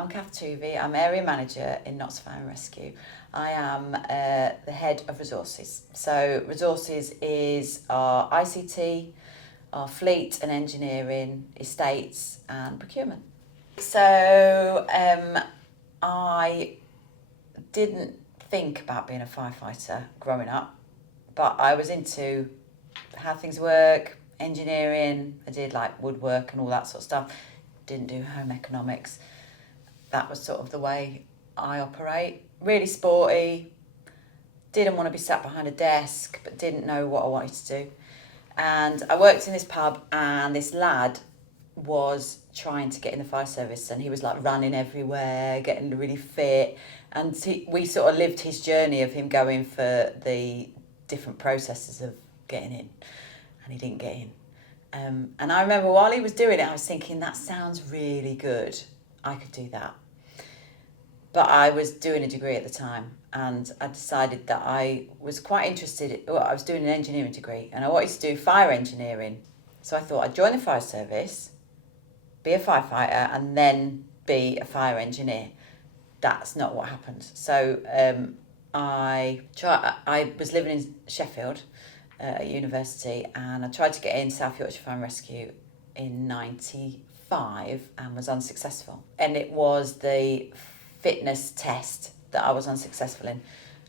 I'm Cath Toovey. I'm area manager in Notts Fire and Rescue. I am the head of resources. So resources is our ICT, our fleet and engineering, estates and procurement. So I didn't think about being a firefighter growing up, but I was into how things work, engineering. I did like woodwork and all that sort of stuff. Didn't do home economics. That was sort of the way I operate. Really sporty. Didn't want to be sat behind a desk, but didn't know what I wanted to do. And I worked in this pub, and this lad was trying to get in the fire service, and he was like running everywhere, getting really fit. And we sort of lived his journey of him going for the different processes of getting in, and he didn't get in. And I remember while he was doing it, I was thinking, that sounds really good. I could do that. But I was doing a degree at the time, and I decided that I was quite interested. I was doing an engineering degree, and I wanted to do fire engineering. So I thought I'd join the fire service, be a firefighter, and then be a fire engineer. That's not what happened. So I was living in Sheffield at university, and I tried to get in South Yorkshire Fire and Rescue in 95 and was unsuccessful. And it was the fitness test that I was unsuccessful in.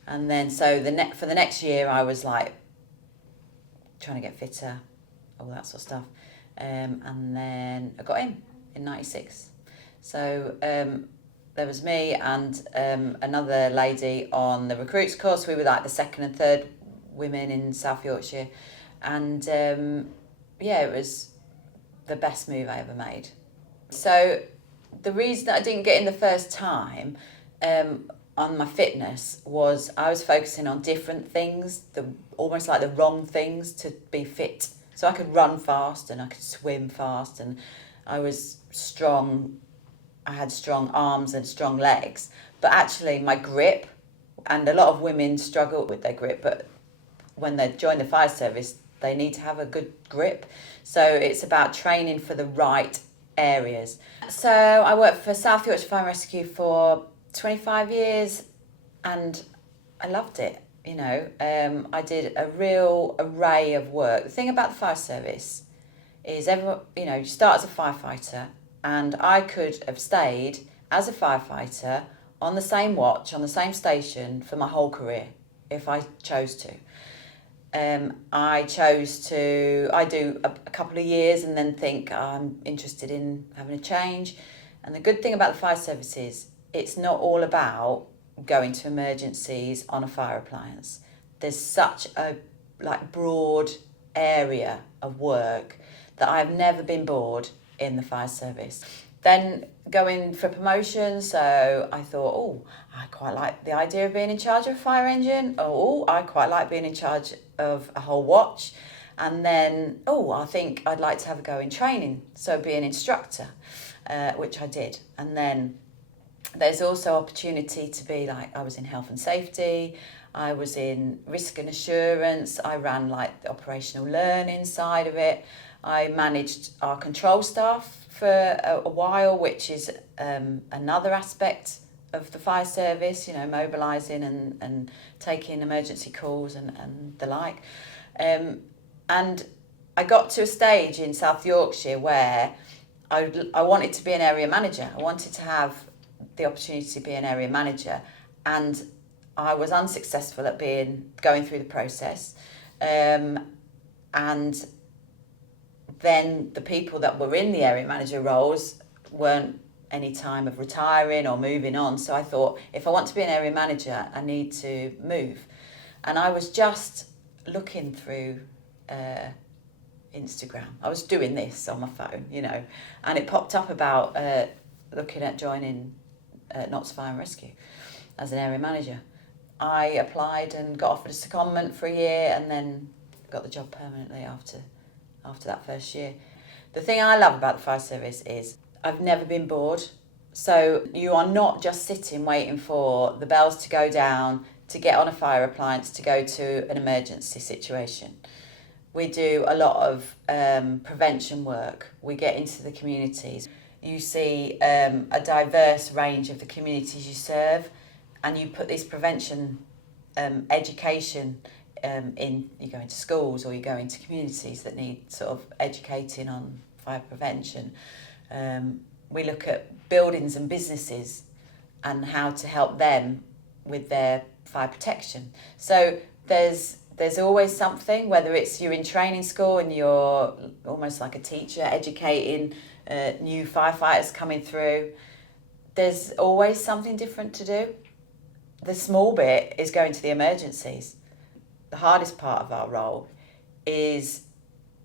And then so for the next year I was like trying to get fitter, all that sort of stuff. And then I got in 96. So there was me and another lady on the recruits course. We were like the second and third women in South Yorkshire. And it was the best move I ever made. So the reason that I didn't get in the first time on my fitness was I was focusing on different things, almost like the wrong things to be fit. So I could run fast and I could swim fast, and I was strong. I had strong arms and strong legs, but actually my grip, and a lot of women struggle with their grip, but when they join the fire service, they need to have a good grip. So it's about training for the right areas. So I worked for South Yorkshire Fire and Rescue for 25 years, and I loved it. I did a real array of work. The thing about the fire service is you start as a firefighter, and I could have stayed as a firefighter on the same watch, on the same station for my whole career if I chose to. I do a couple of years and then think I'm interested in having a change. And the good thing about the fire service is it's not all about going to emergencies on a fire appliance. There's such a broad area of work that I've never been bored in the fire service. Then going for promotion, so I thought, I quite like the idea of being in charge of a fire engine. I quite like being in charge of a whole watch. And then, I think I'd like to have a go in training, so be an instructor, which I did. And then there's also opportunity to be I was in health and safety, I was in risk and assurance, I ran the operational learning side of it. I managed our control staff for a while, which is another aspect of the fire service, mobilising and taking emergency calls and the like. And I got to a stage in South Yorkshire where I wanted to be an area manager. I wanted to have the opportunity to be an area manager, and I was unsuccessful at going through the process. And then the people that were in the area manager roles weren't any time of retiring or moving on. So I thought, if I want to be an area manager, I need to move. And I was just looking through Instagram. I was doing this on my phone, and it popped up about looking at joining Notts Fire and Rescue as an area manager. I applied and got offered a secondment for a year, and then got the job permanently after that first year. The thing I love about the fire service is I've never been bored. So you are not just sitting waiting for the bells to go down to get on a fire appliance to go to an emergency situation. We do a lot of prevention work. We get into the communities. you see a diverse range of the communities you serve, and you put this prevention education in. You go into schools or you go into communities that need sort of educating on fire prevention. We look at buildings and businesses and how to help them with their fire protection. So there's always something, whether it's you're in training school and you're almost like a teacher educating new firefighters coming through, there's always something different to do. The small bit is going to the emergencies. The hardest part of our role is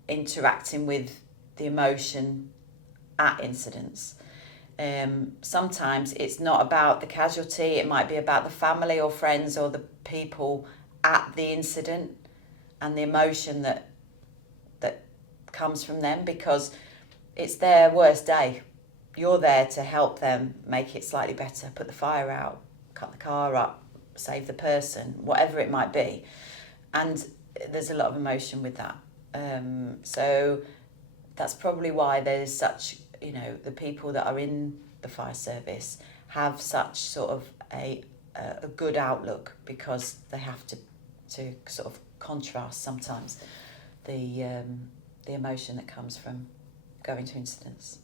interacting with the emotion at incidents. Sometimes it's not about the casualty, it might be about the family or friends or the people at the incident and the emotion that comes from them, because it's their worst day. You're there to help them make it slightly better, put the fire out, cut the car up, save the person, whatever it might be. And there's a lot of emotion with that. So that's probably why there's such, the people that are in the fire service have such sort of a good outlook, because they have to sort of contrast sometimes the emotion that comes from going to incidents.